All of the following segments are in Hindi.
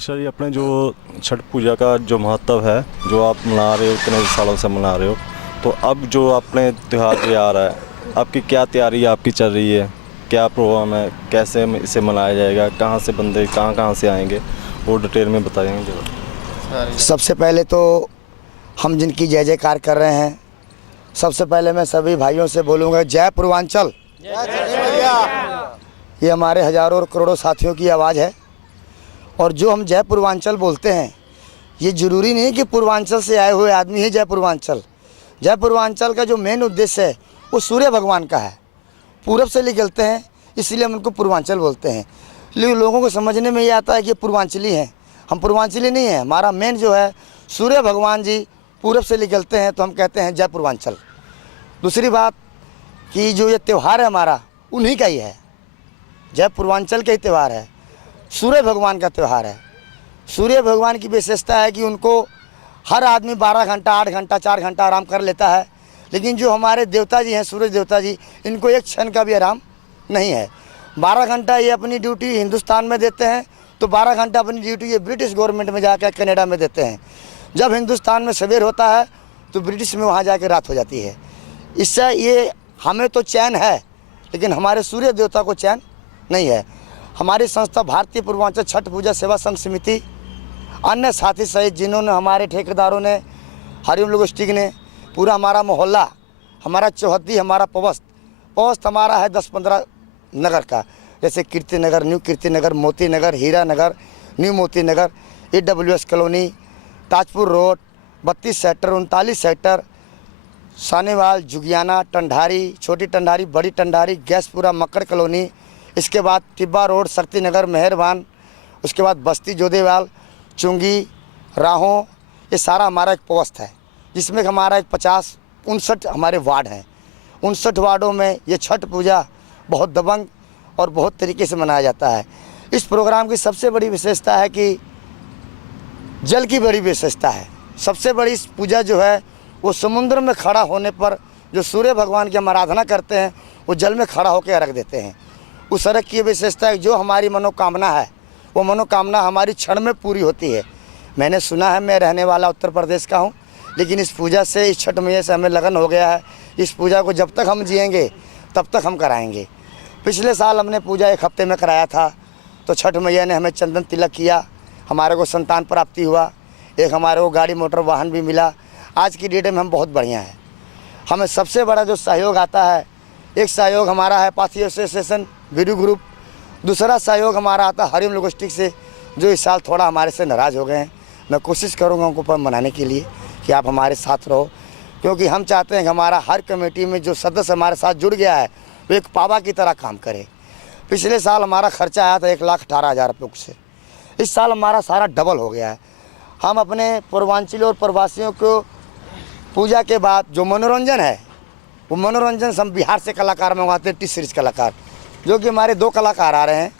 मिश्रा जी, अपने जो छठ पूजा का जो महत्व है, जो आप मना रहे हो, इतने सालों से मना रहे हो, तो अब जो अपने त्यौहार ये आ रहा है, आपकी क्या तैयारी आपकी चल रही है? क्या प्रोग्राम है? कैसे इसे मनाया जाएगा? कहाँ से बंदे कहाँ कहाँ से आएंगे? वो डिटेल में बताएंगे जरा। सबसे पहले तो हम जिनकी जय जयकार कर रहे हैं, सबसे पहले मैं सभी भाइयों से बोलूँगा, जय पूर्वांचल। ये हमारे हजारों और करोड़ों साथियों की आवाज़ है। और जो हम जय पूर्वांचल बोलते हैं, ये ज़रूरी नहीं कि पूर्वांचल से आए हुए आदमी ही जय पूर्वांचल। जय पूर्वांचल का जो मेन उद्देश्य है वो सूर्य भगवान का है। पूरब से निकलते हैं, इसलिए हम उनको पूर्वांचल बोलते हैं। लेकिन लोगों को समझने में ये आता है कि पूर्वांचली हैं। हम पूर्वांचली नहीं हैं। हमारा मेन जो है सूर्य भगवान जी पूरब से निकलते हैं, तो हम कहते हैं जय पूर्वांचल। दूसरी बात कि जो ये त्यौहार है हमारा, उन्हीं का ही है। जय पूर्वांचल का ही त्यौहार है, सूर्य भगवान का त्यौहार है। सूर्य भगवान की विशेषता है कि उनको हर आदमी 12 घंटा, 8 घंटा, 4 घंटा आराम कर लेता है, लेकिन जो हमारे देवता जी हैं, सूरज देवता जी, इनको एक क्षण का भी आराम नहीं है। 12 घंटा ये अपनी ड्यूटी हिंदुस्तान में देते हैं, तो 12 घंटा अपनी ड्यूटी ये ब्रिटिश गवर्नमेंट में जाकर कनाडा में देते हैं। जब हिंदुस्तान में सवेर होता है तो ब्रिटिश में वहाँ जाकर रात हो जाती है। इससे ये हमें तो चैन है, लेकिन हमारे सूर्य देवता को चैन नहीं है। हमारी संस्था भारतीय पूर्वांचल छठ पूजा सेवा संघ समिति, अन्य साथी सहित जिन्होंने, हमारे ठेकेदारों ने, हरिओम लॉजिस्टिक ने, पूरा हमारा मोहल्ला, हमारा चौहद्दी, हमारा पवस्त हमारा है 10-15 नगर का, जैसे कीर्ति नगर, न्यू कीर्ति नगर, मोती नगर, हीरा Nagar, new Moti Nagar, AWS colony, Tajpur road, 32 sector, 39 sector, Sanewal, Jugiana, Tandari, Chhoti Tandari, बड़ी टंडारी, गैसपुरा, मक्कड़ कॉलोनी, इसके बाद टिब्बा रोड, शक्ति नगर, मेहरबान, उसके बाद बस्ती जोधेवाल, चुंगी, राहों, ये सारा हमारा एक पवस्त है, जिसमें हमारा एक 59 हमारे वार्ड हैं। 59 वार्डों में ये छठ पूजा बहुत दबंग और बहुत तरीके से मनाया जाता है। इस प्रोग्राम की सबसे बड़ी विशेषता है कि जल की बड़ी विशेषता है। सबसे बड़ी इस पूजा जो है वो समुद्र में खड़ा होने पर जो सूर्य भगवान की हम आराधना करते हैं, वो जल में खड़ा होकर अर्घ देते हैं। उस अर्घ की विशेषता है, जो हमारी मनोकामना है वो मनोकामना हमारी क्षण में पूरी होती है। मैंने सुना है, मैं रहने वाला उत्तर प्रदेश का हूँ, लेकिन इस पूजा से, इस छठ मैया से हमें लगन हो गया है। इस पूजा को जब तक हम जिएंगे तब तक हम कराएंगे। पिछले साल हमने पूजा 1 हफ्ते में कराया था, तो छठ मैया ने हमें चंदन तिलक किया, हमारे को संतान प्राप्ति हुआ, एक हमारे को गाड़ी मोटर वाहन भी मिला। आज की डेट में हम बहुत बढ़िया हैं। हमें सबसे बड़ा जो सहयोग आता है, एक सहयोग हमारा है पाथी एसोसिएशन वीडियो ग्रुप, दूसरा सहयोग हमारा आता है हरिओम लॉजिस्टिक से, जो इस साल थोड़ा हमारे से नाराज़ हो गए हैं। मैं कोशिश करूँगा उनको पर मनाने के लिए कि आप हमारे साथ रहो, क्योंकि हम चाहते हैं कि हमारा हर कमेटी में जो सदस्य हमारे साथ जुड़ गया है वो एक पावा की तरह काम करे। पिछले साल हमारा खर्चा आया था 1,18,000 रुपये से, इस साल हमारा सारा डबल हो गया है। हम अपने पूर्वांचली और प्रवासियों को पूजा के बाद जो मनोरंजन है, वो मनोरंजन हम बिहार से कलाकार मंगवाते हैं, टी सीरीज कलाकार, जो कि हमारे 2 कलाकार आ रहे हैं।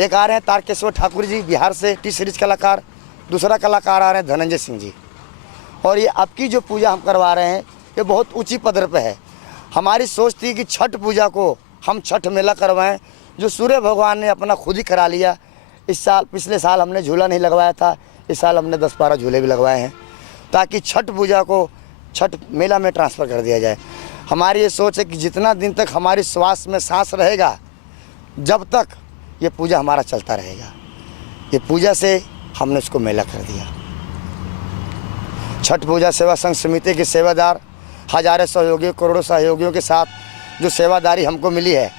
एक आ रहे हैं तारकेश्वर ठाकुर जी बिहार से, टी सीरीज कलाकार, दूसरा कलाकार आ रहे हैं धनंजय सिंह जी। और ये अब की जो पूजा हम करवा रहे हैं ये बहुत ऊंची पदर पे है। हमारी सोच थी कि छठ पूजा को हम छठ मेला करवाएं, जो सूर्य भगवान ने अपना खुद ही करा लिया। इस साल, पिछले साल हमने झूला नहीं लगवाया था, इस साल हमने 10-12 झूले भी लगवाए हैं, ताकि छठ पूजा को छठ मेला में ट्रांसफ़र कर दिया जाए। हमारी ये सोच है कि जितना दिन तक हमारी श्वास में सांस रहेगा, जब तक ये पूजा हमारा चलता रहेगा। ये पूजा से हमने इसको मेला कर दिया। छठ पूजा सेवा संघ समिति के सेवादार, हजारों सहयोगियों, करोड़ों सहयोगियों के साथ जो सेवादारी हमको मिली है,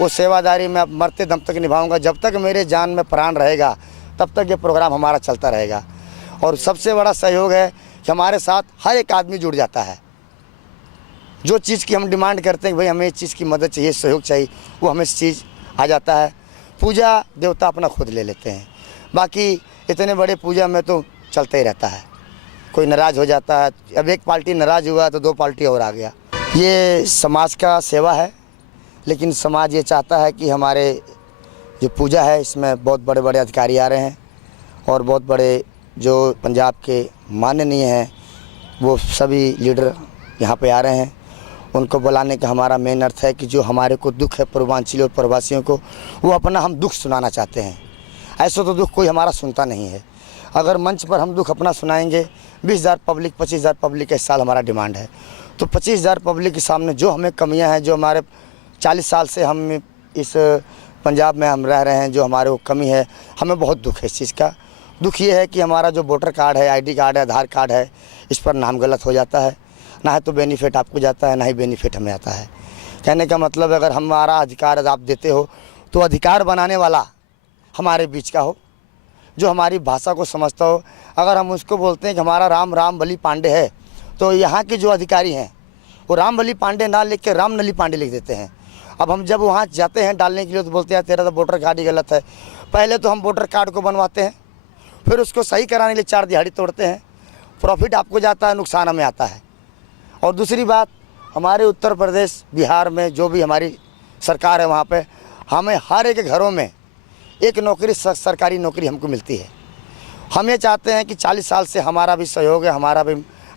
वो सेवादारी मैं अब मरते दम तक निभाऊंगा। जब तक मेरे जान में प्राण रहेगा तब तक ये प्रोग्राम हमारा चलता रहेगा। और सबसे बड़ा सहयोग है कि हमारे साथ हर एक आदमी जुड़ जाता है। जो चीज़ की हम डिमांड करते हैं कि भाई हमें इस चीज़ की मदद चाहिए, सहयोग चाहिए, वो हमें इस चीज़ आ जाता है। पूजा देवता अपना खुद ले लेते हैं। बाकी इतने बड़े पूजा में तो चलता ही रहता है, कोई नाराज़ हो जाता है। अब एक पार्टी नाराज़ हुआ तो 2 पार्टी और आ गया। ये समाज का सेवा है, लेकिन समाज ये चाहता है कि हमारे जो पूजा है इसमें बहुत बड़े बड़े अधिकारी आ रहे हैं, और बहुत बड़े जो पंजाब के माननीय हैं वो सभी लीडर यहाँ पे आ रहे हैं। उनको बुलाने का हमारा मेन अर्थ है कि जो हमारे को दुख है पूर्वांचली और प्रवासियों को, वो अपना हम दुख सुनाना चाहते हैं। ऐसा तो दुख कोई हमारा सुनता नहीं है। अगर मंच पर हम दुख अपना सुनाएंगे, 20,000 पब्लिक 25,000 पब्लिक इस साल हमारा डिमांड है, तो 25,000 पब्लिक के सामने जो हमें कमियां हैं, जो हमारे 40 साल से हम इस पंजाब में हम रह रहे हैं, जो हमारे वो कमी है, हमें बहुत दुख है इस चीज़ का। दुख ये है कि हमारा जो वोटर कार्ड है, ID कार्ड है, आधार कार्ड है, इस पर नाम गलत हो जाता है। ना है तो बेनिफिट आपको जाता है, ना ही बेनिफिट हमें आता है। कहने का मतलब अगर हमारा अधिकार आप देते हो तो अधिकार बनाने वाला हमारे बीच का हो, जो हमारी भाषा को समझता हो। अगर हम उसको बोलते हैं कि हमारा राम बली पांडे है, तो यहाँ के जो अधिकारी हैं वो राम बली पांडे ना लिख के राम नली पांडे लिख देते हैं। अब हम जब वहाँ जाते हैं डालने के लिए तो बोलते हैं तेरा तो वोटर कार्ड ही गलत है। पहले तो हम वोटर कार्ड को बनवाते हैं, फिर उसको सही कराने के लिए 4 दिहाड़ी तोड़ते हैं। प्रॉफिट आपको जाता है, नुकसान हमें आता है। और दूसरी बात, हमारे उत्तर प्रदेश बिहार में जो भी हमारी सरकार है, वहाँ पे हमें हर एक घरों में एक नौकरी, सरकारी नौकरी हमको मिलती है। हम ये चाहते हैं कि 40 साल से हमारा भी सहयोग है,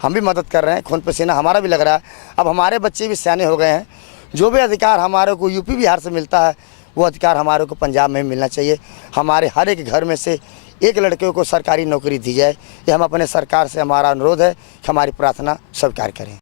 हम भी मदद कर रहे हैं, खून पसीना हमारा भी लग रहा है। अब हमारे बच्चे भी सियाने हो गए हैं। जो भी अधिकार हमारे को यूपी बिहार से मिलता है, वो अधिकार हमारे को पंजाब में मिलना चाहिए। हमारे हर एक घर में से एक लड़के को सरकारी नौकरी दी जाए। ये हम अपने सरकार से हमारा अनुरोध है कि हमारी प्रार्थना स्वीकार करें।